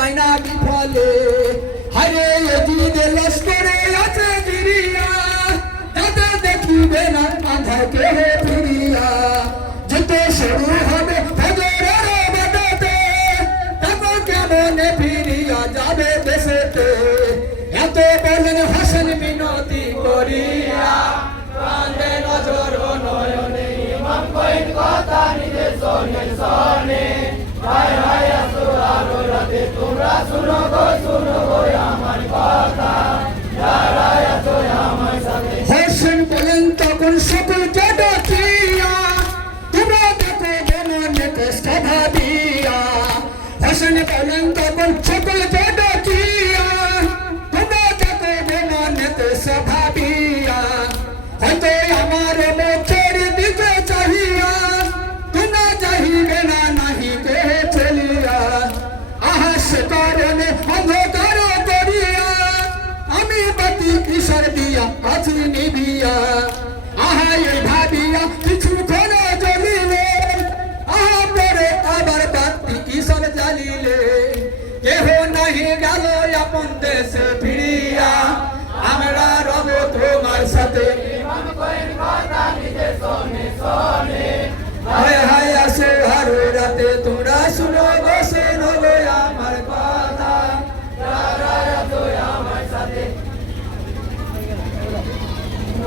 যায় না বিফলে হারে এজিদে লস্করে আছে জিরিয়া যাতে দেখিবে না আঁধার কেহ ফিরিয়া যেতে শুরু হবে ফজরের বাদাতে তখন কেমনে ফিরিয়া যাবে দেশেতে এত বলেন হাসেন মিনতি করিয়া কান্দে নজর নয়নে ইমাম কইন কথা নিজে শোনে শোনে হায় হায় আসুরার রাতে তোমরা শুনো গো আমার কথা যারা আছো আমার সাথে হোসেন বলেন তখন সকল জগতিয়া তোমরা দেখো মনে কষ্ট ভাবিয়া হোসেন বলেন তখন সকল জগতিয়া তোমরা দেখো মনে কষ্ট ভাবিয়া হয়তো আমার মুখের দিকে চাহিয়া তোমরা চাহিবে না নাহি কে চলিয়া আহা সে কারণে অন্ধকার করিয়া আমি বাতি কিসর দিয়া আছি নিবিয়া আহা এই ভাবিয়া কিছুক্ষণ জ্বলিলে আহা পরে আবার বাতি কিসর জ্বালিলে কেহ নাহি গেল আপন দেশে ফিরিয়া আমরা রব তোমার সাথে ইমাম কইন কথা নিজে শোনে শোনে